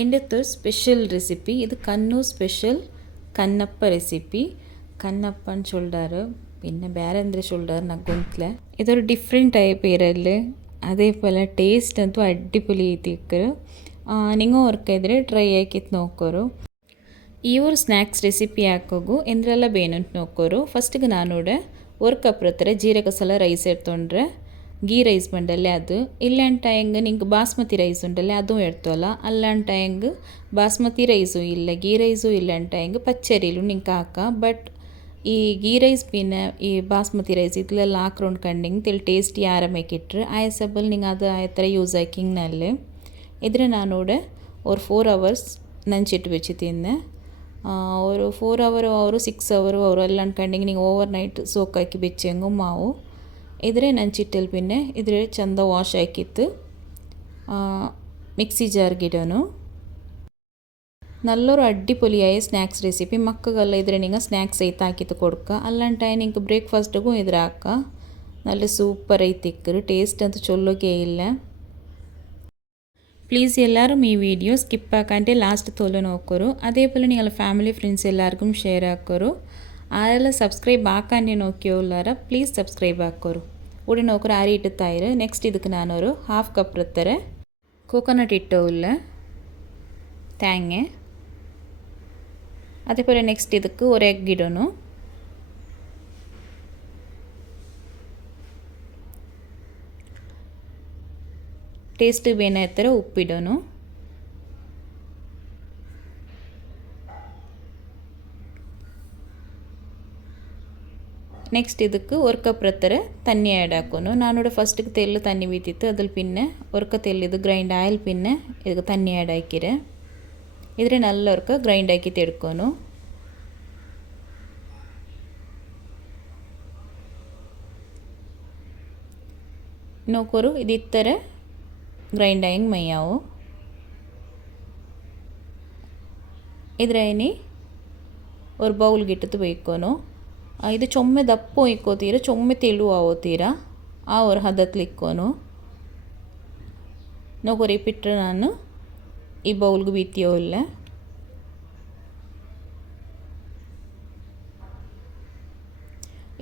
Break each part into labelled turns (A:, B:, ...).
A: എൻ്റെ special recipe ಇದು ഇത് ಸ್ಪೆಷಲ್ ಕನ್ನಪ್ಪ ರೆಸಿಪಿ ರೆಸಿಪಿ ಕಣ್ಣಪ್ಪನ ಶೋಲ್ಡರ್ പിന്നെ ಬೇರೆ ಅಂದರೆ ಶೋಲ್ಡರ್ ನಗ್ಗುಂತ್ಲೆ ಇದೊಂದು ಡಿಫ್ರೆಂಟ್ ಟೈಪ್ ಇರಲ್ಲ ಅದೇ ಪೋಲ ಟೇಸ್ಟ್ ಅಂತೂ ಅಡ್ಡಿಪುಲಿ ಐತಿಕ್ಕರು ನಿಂಗೂ ವರ್ಕ ಇದ್ದರೆ ಟ್ರೈ ಆಕಿತ್ತು ನೋಕೋರು ಈ ಸ್ನಾಕ್ಸ್ ಸ್ನ್ಯಾಕ್ಸ್ ರೆಸಿಪಿ ಹಾಕೋಗು ಎಂದ್ರೆಲ್ಲ ಬೇನಂತ ನೋಕೋರು ಫಸ್ಟಿಗೆ ನಾನು ஒரு கப் இருக்கிற ஜீரக சல ರೈಸ್ எடுத்துன்றேன் ಗೀ ರೈಸ್ ಬಂಡಲ್ಲೆ ಅದು ಇಲ್ಲಂಟಾಯಂಗ್ ನಿಂಗೆ ಬಾಸ್ಮತಿ ರೈಸ್ ಉಂಡಲ್ಲೇ ಅದು ಎಡ್ತೋಲ್ಲ ಟೈಂಗ್ ಬಾಸ್ಮತಿ ರೈಸು ಇಲ್ಲ ಗೀ ರೈಸು ಇಲ್ಲಂಟಾಯಂಗ್ ಪಚ್ಚರಿಲು ನಿಂಗೆ ಹಾಕ ಬಟ್ ಈ ಗೀ ರೈಸ್ ಪೀನ ಈ ಬಾಸ್ಮತಿ ರೈಸ್ ಇದ್ಲೆಲ್ಲ ಹಾಕ್ರೊಂಡು ಕಂಡಿಂಗ್ ತಿಳಿ ಟೇಸ್ಟಿ ಆರಾಮಾಗಿಟ್ರು ಆಯ ಸಬಲ್ ನಿಂಗೆ ಅದು ಆ ಥರ ಯೂಸ್ ಆಕಿಂಗ್ನಲ್ಲೇ ಇದ್ರೆ ನಾನೋಡೆ ಅವ್ರು ಫೋರ್ ಅವರ್ಸ್ ನಂಚಿಟ್ಟು ಬೆಚ್ಚಿ ತಿಂದೆ ಅವರು ಫೋರ್ ಅವರು ಅವರು ಸಿಕ್ಸ್ ಅವರು ಅವರು ಎಲ್ಲ ಕಂಡಿಂಗ್ ನೀವು ಓವರ್ ನೈಟ್ ಸೋಕಾಕಿ ಬೆಚ್ಚಂಗು ಮಾವು ಇದ್ರೆ ನಂ ಇದ್ರೆ ಚಂದ ವಾಶ್ ಹಾಕಿತ್ತು ಮಿಕ್ಸಿ ಅಡ್ಡಿ ನಲ್ಲರೂ ಅಡಿಪೊಲಿಯ ಸ್ನಾಕ್ಸ್ ರೆಸಿಪಿ ಮಕ್ಕಗಲ್ಲ ಇದ್ರೆ ನಿಂಗೆ ಸ್ನಾಗ್ಸ್ ಐ ಹಾಕಿತ್ತು ಕೊಡ್ಕ ಅಲ್ಲಾಂಟೈನ್ ಇೇಕ್ಫಾಸ್ಕು ಸೂಪರ್ ನಲ್ಲೂಪ್ಪು ಟೇಸ್ಟ್ ಅಂತ ಚೊಲ್ಲೋಕೆ ಇಲ್ಲ ಪ್ಲೀಸ್ ಎಲ್ಲರೂ ಈ ವೀಡಿಯೋ ಸ್ಕಿಪ್ ಆಗಾಂಟೇ ಲಾಸ್ಟ್ ತೋಲೆ ಅದೇ ಪೋಲೆ ನೀವು ಫ್ಯಾಮಿಲಿ ಫ್ರೆಂಡ್ಸ್ ಎಲ್ಲರಿಗೂ ಶೇರ್ ಹಾಕೋರು ಅದೆಲ್ಲ ಸಬ್ಸ್ಕ್ರೈಬ್ ಹಾಕಂಡು ನೋಕ್ಯೋಲ್ಲಾರ ಪ್ಲೀಸ್ ಸಬ್ಸ್ಕ್ರೈಬ್ ಹಾಕೋರು ಉಡಿ ನೋಕರು ಆರಿ ಇಟ್ಟುತ್ತಾಯಿರು ನೆಕ್ಸ್ಟ್ ಇದಕ್ಕೆ ನಾನೊರು ಹಾಫ್ ಕಪ್ ಇರ್ತಾರೆ ಕೋಕೋನಟ್ ಇಟ್ಟು ಇಲ್ಲ தேங்க அதே போல் நெக்ஸ்ட் இதுக்கு ஒரு எக் இடணும் டேஸ்ட்டு வேணும் எத்தர உப்பிடணும் ನೆಕ್ಸ್ಟ್ ಇದಕ್ಕೆ ಒರ್ಕ ಪ್ರತರ ತನ್ನಿ ಆ್ಯಡ್ ಹಾಕೋನು ನಾನೂಡ ಫಸ್ಟಿಗೆ ತೆಲ್ಲು ತನ್ನಿ ಬೀತಿತ್ತು ಅದ್ರ ಪಿನ್ನೆ ಒರ್ಕ ತೆಲ್ಲಿದು ಗ್ರೈಂಡ್ ಆಯಿಲ್ ಪಿನ್ನೆ இதுக்கு தண்ணி ஆட் ஆக்கிக்கிறேன் ഇതിൽ നല്ല ഉറക്ക ഗ്രൈൻഡ് ആക്കിയിട്ട് എടുക്കുന്നു നോക്കൊരു ഇത് ഇത്തര ഗ്രൈൻഡായി മയ്യാവും ഇതിൽ ഇനി ഒരു ബൗൾ കിട്ടത്ത് പോയിക്കോനു ಇದು ಚೊಮ್ಮೆ ದಪ್ಪ ಇಕ್ಕೋತೀರಾ ಚೊಮ್ಮೆ ತೆಳು ಆ ಅವ್ರ ಹದತ್ಲಿಕ್ಕೋನು ನಗು ರಿಪಿಟ್ರೆ ನಾನು ಈ ಬೌಲ್ಗೆ ಇಲ್ಲ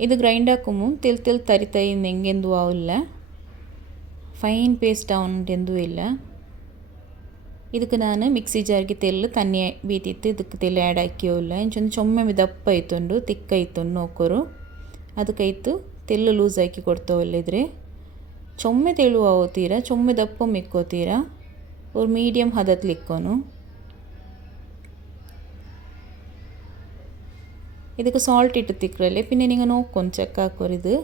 A: ಇದು ಗ್ರೈಂಡ್ ಹಾಕುಮು ತೆಲ್ ತಿಲ್ ತರಿತೈ ಹೆಂಗೆಂದು ಆವಿಲ್ಲ ಫೈನ್ ಪೇಸ್ಟ್ ಎಂದೂ ಇಲ್ಲ ಇದಕ್ಕೆ ನಾನು ಮಿಕ್ಸಿ ಜಾರ್ಗೆ ತೆಲ್ಲು ತನ್ನಿ ಬೀತಿತ್ತು ಇದಕ್ಕೆ ತೆಲ್ಲು ಆ್ಯಡ್ ಹಾಕಿಯೋ ಇಲ್ಲ ಇಂಚೊಂದು ಚೊಮ್ಮೆ ದಪ್ಪ ಆಯ್ತುಂಡು ತಿಕ್ಕ ಆಯ್ತುಂಡು ನೋಕರು ಅದಕ್ಕಾಯ್ತು ತೆಲ್ಲು ಲೂಸ್ ಹಾಕಿ ಕೊಡ್ತಾವಲ್ಲಿದ್ರೆ ಚೊಮ್ಮೆ ತೆಳು ಆಗೋತೀರ ಚೊಮ್ಮೆ ದಪ್ಪ ಮಿಕ್ಕೋತೀರ ಅವ್ರು ಮೀಡಿಯಮ್ ಹದತ್ಲಿಕ್ಕೋನು ಇದಕ್ಕೆ ಸಾಲ್ಟ್ ಇಟ್ಟು ತಿಕ್ಕರಲ್ಲೇ ಪಿನ್ನೆ ನಿಂಗೆ ನೋಕೊಂಡು ಚೆಕ್ ಇದು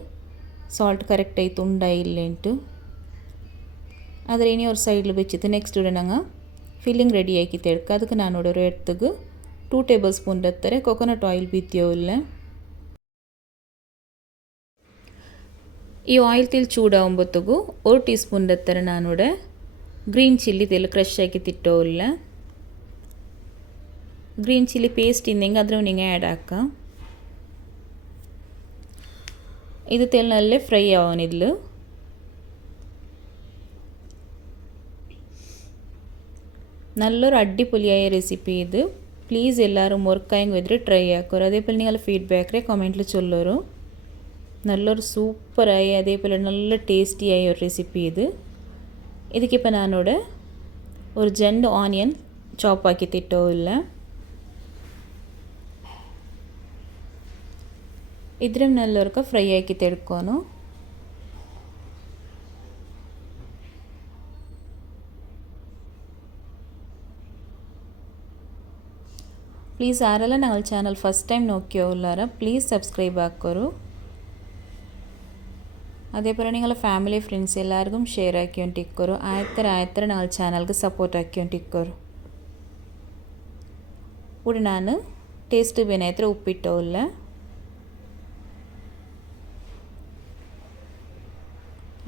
A: ಸಾಲ್ಟ್ ಕರೆಕ್ಟ್ ಆಯ್ತು ಉಂಡ ಇಲ್ಲೇಂಟು ಆದರೆ ಇನಿ ಅವ್ರ ಸೈಡ್ಲು ಬೆಚ್ಚಿತ್ತು ನೆಕ್ಸ್ಟ್ ಇಡೋಣ ಫಿಲ್ಲಿಂಗ್ ರೆಡಿ ಆಯ್ಕಿತ್ತು ಎಡ್ಕ ಅದಕ್ಕೆ ನಾನು ನೋಡೋರು ಎಡ್ತಗೆ ಟೂ ಟೇಬಲ್ ಸ್ಪೂನ್ ರತ್ತಾರೆ ಕೊಕೊನಟ್ ಆಯಿಲ್ ಇಲ್ಲ ಈ ಆಯಿಲ್ ತಿಲ್ ಚೂಡಾವಂಬತ್ತಗು ಒಂದು ಟೀ ಸ್ಪೂನ್ ರತ್ತಾರೆ ನಾನು ಗ್ರೀನ್ ಚಿಲ್ಲಿ ತೆಲ್ ಕ್ರಶ್ ಆಗಿ ಇಲ್ಲ ಗ್ರೀನ್ ಚಿಲ್ಲಿ ಪೇಸ್ಟ್ ಇನ್ನೆಂಗೆ ಅದ್ರ ನಿಂಗೆ ಆ್ಯಡ್ ಹಾಕ ಇದು ತೆಲ್ನಲ್ಲೇ ಫ್ರೈ ಆವನಿದ್ಲು நல்லொரு அடிப்பொலியாக ரெசிபி இது ப்ளீஸ் எல்லோரும் முறுக்காயங்க வந்துட்டு ட்ரை ஆக்குற அதே போல் நீங்கள் ஃபீட்பேக்கரே கமெண்ட்டில் சொல்லுறோம் நல்லொரு சூப்பராகி அதே போல் நல்ல டேஸ்டியாகி ஒரு ரெசிபி இது இதுக்கு இப்போ நானோட ஒரு ஜெண்டு ஆனியன் சாப் ஆக்கி திட்டவும் இல்லை இதிலும் நல்லொருக்கா ஃப்ரை ஆக்கி தெடுக்கணும் ആരെല്ലാം ഞങ്ങൾ ചാനൽ ഫസ്റ്റ് ടൈം നോക്കിയോ ഉള്ളവരെ പ്ലീസ് സബ്സ്ക്രൈബ് ಹಾಕೋರು അതേപോലെ നിങ്ങൾ ഫാമിലി ഫ്രണ്ട്സ് എല്ലാവർക്കും ഷെയർ ആക്കിക്കൊണ്ടിരിക്കും ആയത്ര ആയത്ര ഞങ്ങൾ ചാനൽക്ക് സപ്പോർട്ട് ആക്കിക്കൊണ്ടിരിക്കും ഇവിടെ ഞാൻ ടേസ്റ്റ് പിന്നെ എത്ര ഇല്ല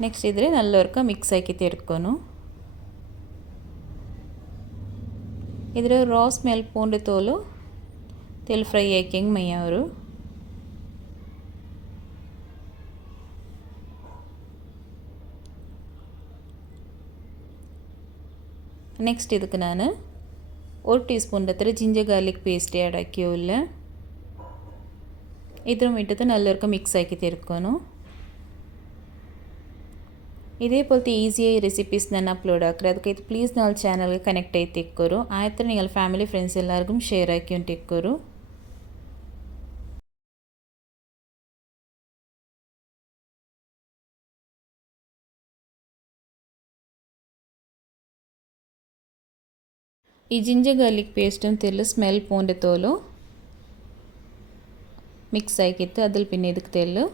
A: നെക്സ്റ്റ് ഇതിൽ നല്ലവർക്ക് മിക്സ് ആക്കി എടുക്കണം ഇതിൽ റോസ് മെൽപ്പൂണ്ട് തോലും तेल ഫ്രൈ ಆಕಿಂಗ್ ಮಯ್ಯ ಅವರು ನೆಕ್ಸ್ಟ್ ಇದಕ್ಕೆ ನಾನು ഒരു ടീസ്പൂണിൻ്റെ അത്ര ജിഞ്ചർ ഗാർലിക് പേസ്റ്റ് ആഡ് ആക്കിയില്ല ഇത്രയും ഇട്ടിട്ട് നല്ലവർക്ക് മിക്സ് ആക്കി തീർക്കണം ഇതേപോലത്തെ ആയി റെസിപ്പീസ് ഞാൻ അപ്ലോഡ് ആക്കുക അതൊക്കെ ഇത് പ്ലീസ് നാളെ ചാനൽക്ക് കണക്ട് ആയി തെക്കോരു ആയത്ര നിങ്ങൾ ഫാമിലി ഫ്രണ്ട്സ് എല്ലാവർക്കും ഷെയർ ആക്കിയും തെക്കോരു ഈ ജിഞ്ചർ ഗാർലിക് പേസ്റ്റും തെല്ല് സ്മെൽ പൂൻ്റെ തോലും ಮಿಕ್ಸ್ ಆಗಿತ್ತು ಅದ್ರಲ್ಲಿ ಪಿನ್ನೆ ಇದಕ್ಕೆ ತೆಲ್ಲು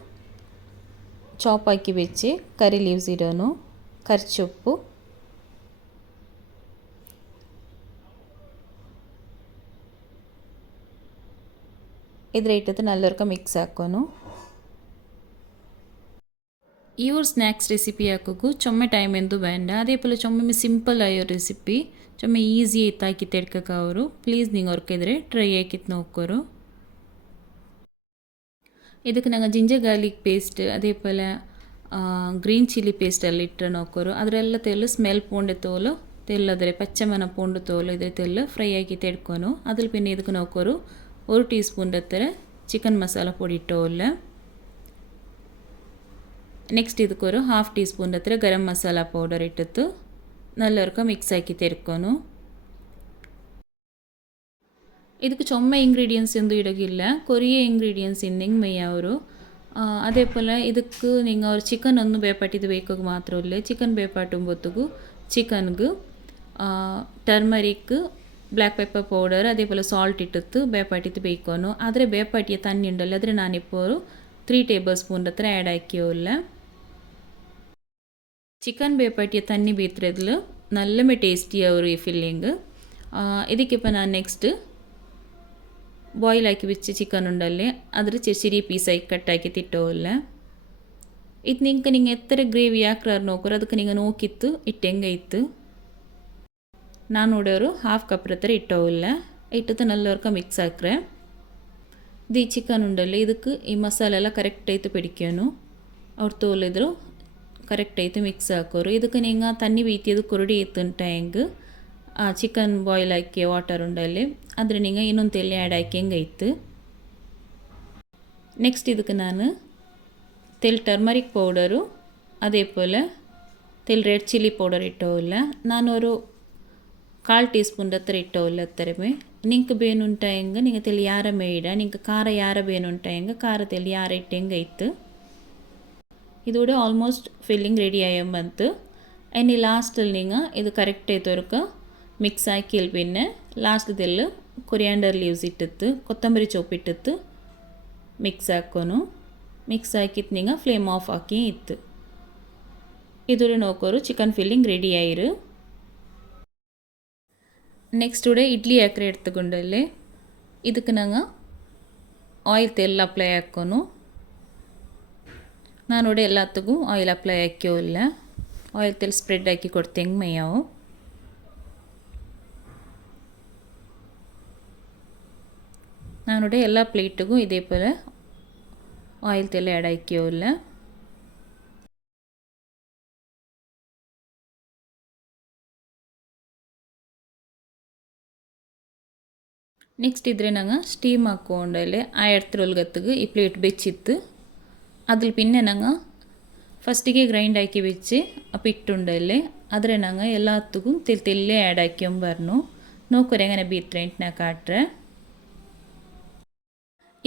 A: ಚಾಪ್ ಹಾಕಿ ಬೆಚ್ಚಿ ಕರಿ ಲೀವ್ಸ್ ಇರೋನು ಕರ್ಚೊಪ್ಪು ഇതിലിട്ടിട്ട് നല്ലവർക്ക് മിക്സ് ആക്കുന്നു ಈ ಸ್ನಾಕ್ಸ್ ರೆಸಿಪಿ ರೆಸಿಪಿ ಚೊಮ್ಮೆ ಟೈಮ್ ಎಂದು ಬೇಡ ಅದೇ ಪಲ್ಲ ಚೊಮ್ಮೆ ಸಿಂಪಲ್ ಆಯೋ ರೆಸಿಪಿ ಚೊಮ್ಮೆ ಈಸಿ ಇತ್ತಾಕಿ ತೆಡ್ಕಕ್ಕೆ ಅವರು ಪ್ಲೀಸ್ ನೀವು ಅವ್ರಕ್ಕಿದ್ರೆ ಟ್ರೈ ಹಾಕಿತ್ತು ನೋಕ್ಕೋರು ಇದಕ್ಕೆ ನಂಗೆ ಜಿಂಜರ್ ಗಾರ್ಲಿಕ್ ಪೇಸ್ಟ್ ಅದೇ ಗ್ರೀನ್ ಚಿಲ್ಲಿ ಪೇಸ್ಟ್ ಇಟ್ಟರೆ ನೋಕ್ಕೋರು ಅದರೆಲ್ಲ ತೆಲ್ಲು ಸ್ಮೆಲ್ ಪೋಂಡೆ ತೋಲು ತೆಲ್ಲದ್ರೆ ಪಚ್ಚಮನ ಪೋಂಡು ತೋಲು ಇದ್ರೆ ತೆಲ್ಲು ಫ್ರೈ ಆಗಿ ತೆಡ್ಕೊನು ಅದ್ರ ಪಿನ್ನ ಇದಕ್ಕೆ ನೋಕ್ಕೋರು ಟೀ ಸ್ಪೂನ್ ಹತ್ತಿರ ಚಿಕನ್ ಮಸಾಲ ಪುಡಿ ಇಟ್ಟೋಲ್ಲ ನೆಕ್ಸ್ಟ್ ಇದಕ್ಕೆ ಒಂದು ಹಾಫ್ ಟೀ ಸ್ಪೂನ್ ಹತ್ರ ಗರಂ ಮಸಾಲ ಪೌಡರ್ ಇಟ್ಟಿತ್ತು ನಲ್ಲವರ್ಕ ಮಿಕ್ಸ್ ಹಾಕಿ ತೆರ್ಕೊನು ಇದಕ್ಕೆ ചൊമ്മ ഇൻഗ്രീഡിയൻസ് എന്തും ഇടകില്ല കൊറിയ ഇൻഗ്രീഡിയൻസ് ഇന്നിങ് മെയ്യാവൊരു അതേപോലെ ಇದಕ್ಕೆ നിങ്ങൾ ಅವ್ರು ಚಿಕನ್ ಒಂದು ಬೇಪಾಟಿದ್ದು ಬೇಕಾಗ ಮಾತ್ರ ಇಲ್ಲೇ ಚಿಕನ್ ಬೇಪಾಟುಂಬೊತ್ತುಗು ಚಿಕನ್ಗೆ ಟರ್ಮರಿಕ್ ಬ್ಲ್ಯಾಕ್ ಪೆಪ್ಪರ್ ಪೌಡರ್ അതേപോലെ ಸಾಲ್ಟ್ ಇಟ್ಟಿತ್ತು ಬೇಪಾಟಿದ್ದು ಬೇಕೋನು ಆದರೆ ಬೇಪಾಟಿಯ ತನ್ನಿ ಉಂಡಲ್ಲ ಆದರೆ ನಾನಿಪ್ಪೋರು ತ್ರೀ ಟೇಬಲ್ ಸ್ಪೂನ್ ಹತ್ರ ಆ್ಯಡ್ ಹಾಕಿಯೋಲ್ಲ ಚಿಕನ್ ಬೇಪಾಟಿಯ ತಣ್ಣಿ ಬೀತ್ರೆದಲ್ಲ ಟೇಸ್ಟಿ ಟೇಸ್ಟಿಯವರು ಈ ಫಿಲ್ಲಿಂಗು ಇದಕ್ಕೆ ನಾನು ನೆಕ್ಸ್ಟ್ ಬಾಯ್ಲಾಗಿ ಹಾಕಿ ಚಿಕನ್ ಉಂಡಲ್ಲಿ ಅದ್ರ ಚಿರಿ ಪೀಸ್ ಹಾಕಿ ಕಟ್ ಆಕಿ ತಿಟ್ಟೋಲ್ಲ ಇದು ನಿಂಗೆ ನೀವು ಎತ್ತರ ಗ್ರೇವಿ ಯಾಕ್ರ ನೋಕ್ರೆ ಅದಕ್ಕೆ ನೀನು ನೋಕಿತ್ತು ಇಟ್ಟೆ ಹೆಂಗೆ ಇತ್ತು ನಾನು ನೋಡೋರು ಹಾಫ್ ಕಪ್ ರ ಇಟ್ಟೋಲ್ಲೆ ಇಟ್ಟು ನಲ್ಲವರ್ಕ ಮಿಕ್ಸ್ ಹಾಕ್ರೆ ದಿ ಚಿಕನ್ ಉಂಡಲ್ಲಿ ಇದಕ್ಕೆ ಈ ಮಸಾಲೆಲ್ಲ ಕರೆಕ್ಟ್ ಆಯ್ತು ಪಿಡಿಕೋನು ಅವ್ರು ತೋಲಿದ್ರು కరెక్ట్ అయితే మిక్స్ ಹಾಕೋರು ಇದಕ್ಕೆ ನಿಂಗೆ ತನ್ನಿ ಬೇಯ್ತಿದ್ದು ಕೊರಡಿ ಎತ್ತುಂಟ ಹೆಂಗೆ ಚಿಕನ್ ಬಾಯ್ಲ್ ಹಾಕಿ ವಾಟರ್ ಉಂಡಲ್ಲಿ ಆದರೆ ನಿಂಗೆ ಇನ್ನೊಂದು ತೆಲೆ ಆ್ಯಡ್ ಹಾಕಿ ಹೆಂಗೈತು ನೆಕ್ಸ್ಟ್ ಇದಕ್ಕೆ ನಾನು ತೆಲ್ ಟರ್ಮರಿಕ್ ಪೌಡರು அதே போல் தெல் ரெட் சில்லி பவுடர் இட்டோவில்ல நான் ஒரு கால் டீஸ்பூன் அத்தரை இட்டோவில்ல அத்தரமே ನಿಂಗೆ ಬೇನುಂಟ ಹೆಂಗೆ ನಿಂಗೆ ತೆಲ್ ಯಾರ ಮೇಯ್ಡ ನಿಂಗೆ ಖಾರ ಯಾರ ಬೇನುಂಟ ಹೆಂಗೆ ಖಾರ ತೆಲ್ ಯಾರ ಇಟ್ಟು ಹೆಂಗೈತು இதோட ஆல்மோஸ்ட் ஃபில்லிங் ரெடி ஆகும் வந்து இனி லாஸ்ட்டில் நீங்க இது கரெக்டே தோறக்க மிக்ஸ் ஆக்கி பின் லாஸ்ட் தெல் கொரியாண்டர் லீவ்ஸ் இட்டுத்து கொத்தமரி சோப்பிட்டுத்து மிக்ஸ் ஆக்கணும் மிக்ஸ் ஆக்கிட்டு நீங்க ஃப்ளேம் ஆஃப் ஆக்கி இத்து இதோட நோக்கொரு சிக்கன் ஃபில்லிங் ரெடி ஆயிரு நெக்ஸ்ட் உட இட்லி ஆக்கிற எடுத்துக்கொண்டு இல்லை இதுக்கு நாங்கள் ஆயில் தெல் அப்ளை ஆக்கணும் ನಾನು ನೋಡಿ ಎಲ್ಲತ್ತಗೂ ಆಯಿಲ್ ಅಪ್ಲೈ ಹಾಕ್ಯೋ ಇಲ್ಲ ಆಯಿಲ್ ತೆಲ್ ಸ್ಪ್ರೆಡ್ ಹಾಕಿ ಕೊಡ್ತೆ ಹೆಂಗೆ ಮೈಯಾವು ನಾನು ನೋಡಿ ಎಲ್ಲ ಪ್ಲೇಟಿಗೂ ಇದೇ ಪೋಲ್ ಆಯಿಲ್ ತೆಲ್ಲ ಆ್ಯಡ್ ಹಾಕ್ಯೋ ಇಲ್ಲ ನೆಕ್ಸ್ಟ್ ಇದ್ರೆ ನಂಗೆ ಸ್ಟೀಮ್ ಹಾಕ್ಕೊಂಡಲ್ಲೇ ಆ ಎಡ್ತಿರೊಲ್ಗತ್ತಿಗೆ ಈ ಪ್ಲೇಟ್ ಬೆಚ್ಚಿತ್ತು അതിൽ പിന്നെ ഞങ്ങൾ ഫസ്റ്റിಗೆ ಗ್ರೈಂಡ್ ആക്കി വെച്ച് പിട്ടുണ്ടല്ലേ അതിൽ ഞങ്ങൾ എല്ലാത്തുക്കും തെല് തെല്ലി ആഡ് ആക്കിയും പറഞ്ഞു നോക്കൂരെ എങ്ങനെ ബീറ്റ്റൈൻറ്റിനെ കാട്ടുക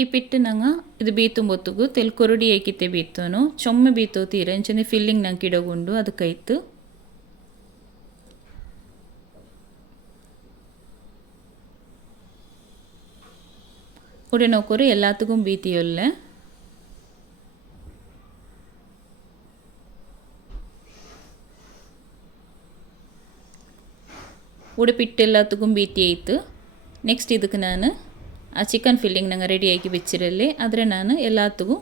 A: ಈ ಪಿಟ್ಟು ನಂಗೆ ಇದು ಬೀತು ಬೊತ್ತುಗು ತೆಲ್ ಕೊರಡಿ ಏಕಿತ್ತೆ ಬೀತೋನು ಚೊಮ್ಮೆ ಬೀತೋ ತೀರ ಇಂಚನೆ ಫಿಲ್ಲಿಂಗ್ ನಂಗೆ ಇಡಗೊಂಡು ಅದಕ್ಕೈತು ಉಡೆ ನೋಕೋರು ಎಲ್ಲತ್ತಗೂ ಉಡುಪಿಟ್ಟೆಲ್ಲ ಆಯಿತು ನೆಕ್ಸ್ಟ್ ಇದಕ್ಕೆ ನಾನು ಆ ಚಿಕನ್ ಫಿಲ್ಲಿಂಗ್ ನಂಗೆ ರೆಡಿಯಾಗಿ ಬಿಚ್ಚಿರಲ್ಲಿ ಆದರೆ ನಾನು ಎಲ್ಲಾತಗೂ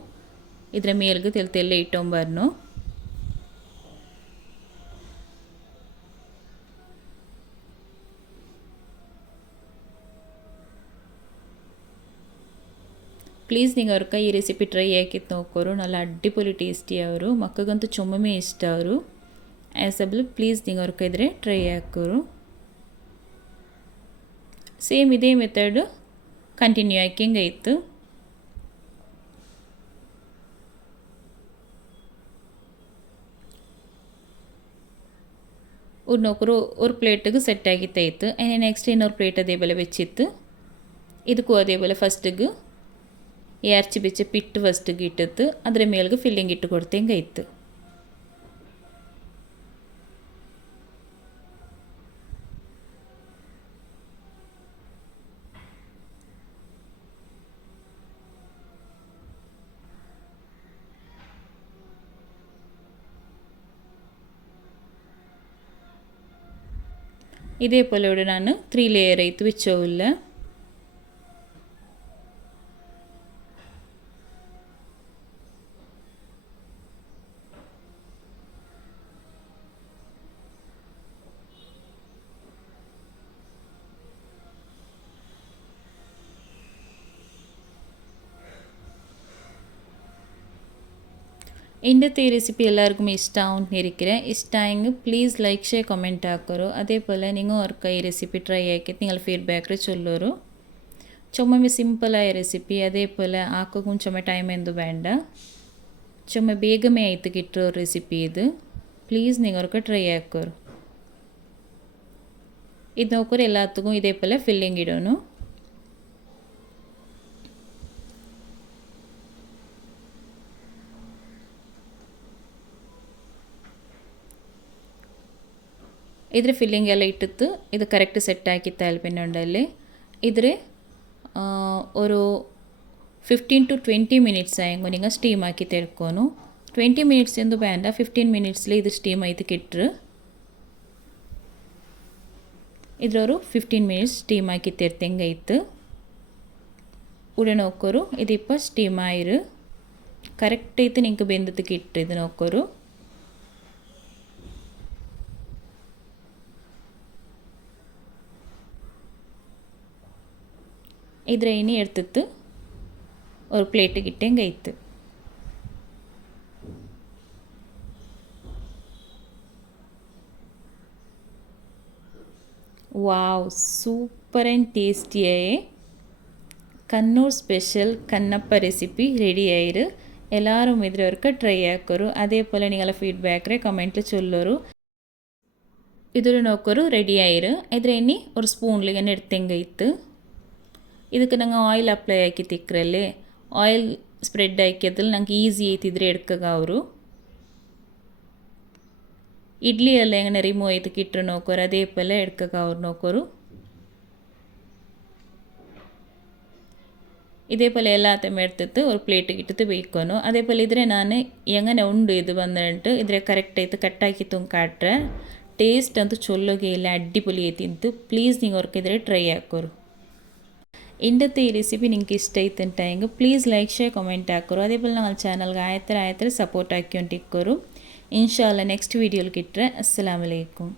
A: ಇದರ ಮೇಲ್ಗೆ ತೆಲ್ ತೆಲ್ಲೆ ಇಟ್ಟೊಂಬಾರ್ನು ಪ್ಲೀಸ್ ನೀವು ಅವ್ರಕ್ಕ ಈ ರೆಸಿಪಿ ಟ್ರೈ ಹಾಕಿತ್ತು ನೋಕೋರು ನಲ್ಲ ಅಡ್ಡಿಪೊಲಿ ಟೇಸ್ಟಿ ಅವರು ಮಕ್ಕಳಗಂತೂ ಚೊಮ್ಮೆ ಇಷ್ಟ ಅವರು ಆ್ಯಸ್ ಅಬ್ಲು ಪ್ಲೀಸ್ ನೀವು ಅವ್ರಕ್ಕ ಇದ್ರೆ ಟ್ರೈ ಹಾಕೋರು സെയിം ഇതേ മെത്തേഡ് കണ്ടിന്യൂ ആക്കിയും കയ്യത്ത് ஒரு நோக்கரு ஒரு பிளேட்டுக்கு செட் ஆகி தைத்து அண்ட் நெக்ஸ்ட் இன்னொரு பிளேட் அதே போல் வச்சித்து இதுக்கும் அதே போல் ஃபஸ்ட்டுக்கு இறச்சி வச்ச பிட்டு ஃபஸ்ட்டுக்கு இட்டத்து அதில் மேலுக்கு ஃபில்லிங் இட்டு கொடுத்தேன் கைத்து இதே போல் விட நான் த்ரீ லேயர் ஐத்து வச்சோவில் ഇന്നത്തെ ഈ റെസിപ്പി എല്ലാവർക്കും ഇഷ്ടമാവുന്ന ഇരിക്കുന്നത് ഇഷ്ടമായെങ്കിൽ പ്ലീസ് ലൈക്ക് ഷെയർ കമൻറ്റ് ആക്കരു അതേപോലെ നിങ്ങൾ ഓർക്ക ഈ റെസിപ്പി ട്രൈ ആക്കിയിട്ട് നിങ്ങൾ ഫീഡ്ബാക്കിൽ ചൊല്ലൂരു ചുമ്മാ സിമ്പിളായ റെസിപ്പി അതേപോലെ ആക്കും ചുമ്മാ ടൈം എന്തു വേണ്ട ചുമ്മാ വേഗമേ ആയിട്ട് കിട്ടുന്ന ഒരു റെസിപ്പി ഇത് പ്ലീസ് നിങ്ങൾക്ക് ട്രൈ ആക്കരു ഇത് നോക്കൊരു എല്ലാത്തുക്കും ഇതേപോലെ ഫില്ലിങ് ഇടണം ಇದ್ರ ಫಿಲ್ಲಿಂಗ್ ಎಲ್ಲ ಇಟ್ಟಿತ್ತು ಇದು ಕರೆಕ್ಟ್ ಸೆಟ್ ಆಗಿತ್ತು ಅಲ್ಪಿನೊಂಡಲ್ಲಿ ಇದ್ರೆ ഒരു ഫിഫ്റ്റീൻ ടു ട്വൻറ്റി മിനിറ്റ്സ് ആയെങ്കിൽ നിങ്ങൾ സ്റ്റീം ആക്കി തിരക്കോന്നു ട്വൻറ്റി മിനിറ്റ്സ് എന്ത് വേണ്ട ഫിഫ്റ്റീൻ മിനിറ്റ്സിൽ ഇത് സ്റ്റീം ആയിട്ട് കിട്ടു ഇതിലൊരു ഫിഫ്റ്റീൻ മിനിറ്റ്സ് സ്റ്റീം ആക്കി തരുത്തെങ്കയ്ത്ത് ഉടനെ നോക്കൊരു ഇതിപ്പോൾ സ്റ്റീം ആയിരു കറക്റ്റ് ആയിട്ട് നിങ്ങൾക്ക് ബന്ധത്തിൽ കിട്ടു ഇത് നോക്കൊരു ಇದರೇನೇ ಎಡ್ತಿತ್ತು ஒரு பிளேட்டுக்கு இட்டேங்க இத்து ವಾವ್ ಸೂಪರ್ ಆ್ಯಂಡ್ ಟೇಸ್ಟಿ ಆಯೇ Kannur special Kannappa recipe ready అయ్యారు ಎಲ್ಲರೂ ಇದ್ರ ವರೆಗೂ ಟ್ರೈ ಹಾಕೋರು ಅದೇ ಪೋಲ ನೀವೆಲ್ಲ ಫೀಡ್ಬ್ಯಾಕ್ರೆ ಕಮೆಂಟ್ಲು ಚೊಲ್ಲೋರು ಇದನ್ನು ನೋಕೋರು ರೆಡಿ ಆಯಿರು ಇದ್ರ ಎಣ್ಣೆ ಒಂದು ಸ್ಪೂನ್ಲಿಗೆ ನೆಡ್ತೆಂಗ ಇತ್ತು ಇದಕ್ಕೆ ನಂಗೆ ಆಯಿಲ್ ಅಪ್ಲೈ ಹಾಕಿತ್ತು ಇಕ್ರಲ್ಲಿ ಆಯಿಲ್ ಸ್ಪ್ರೆಡ್ ಹಾಕಿದ್ರಲ್ಲಿ ನಂಗೆ ಈಸಿ ಐತಿದ್ರೆ ಎಡ್ಕಾಗ ಅವರು ಇಡ್ಲಿ ಎಲ್ಲ ಹೆಂಗನ ರಿಮೂವ್ ಆಯ್ತಕ್ಕೆ ಇಟ್ಟರು ನೋಕೋರು ಅದೇ ಪಲ್ಲ ಎಡ್ಕಾಗ ಅವ್ರು ನೋಕೋರು இதே போல் எல்லாத்தையும் எடுத்துட்டு ஒரு பிளேட்டுக்கு இட்டுட்டு வைக்கணும் அதே போல் இதில் நான் எங்கன உண்டு இது வந்துட்டு இதில் கரெக்டாக இது கட்டாக்கித்தும் காட்டுறேன் டேஸ்ட் ಅಂತೂ ಚೊಲ್ಲೋಗೆ ಇಲ್ಲ ಅಡ್ಡಿಪೊಲಿ ಐತಿ ಅಂತ ಪ್ಲೀಸ್ ನೀವು ಅವ್ರಿಗೆ ಇದ್ರೆ ಟ್ರೈ ಹಾಕೋರು ഇന്നത്തെ ഈ റെസിപ്പി നിങ്ങൾക്ക് ഇഷ്ടമായിട്ടുണ്ടെങ്കിൽ പ്ലീസ് ലൈക്ക് ഷെയർ കമൻറ്റ് ആക്കൂ അതേപോലെ ഞങ്ങൾ ചാനൽ ആയത്ര ആയത്ര സപ്പോർട്ട് ആക്കിക്കൊണ്ടിരിക്കും ഇൻഷാല്ല നെക്സ്റ്റ് വീഡിയോയിൽ കിട്ടുക അസ്സാം വലൈക്കും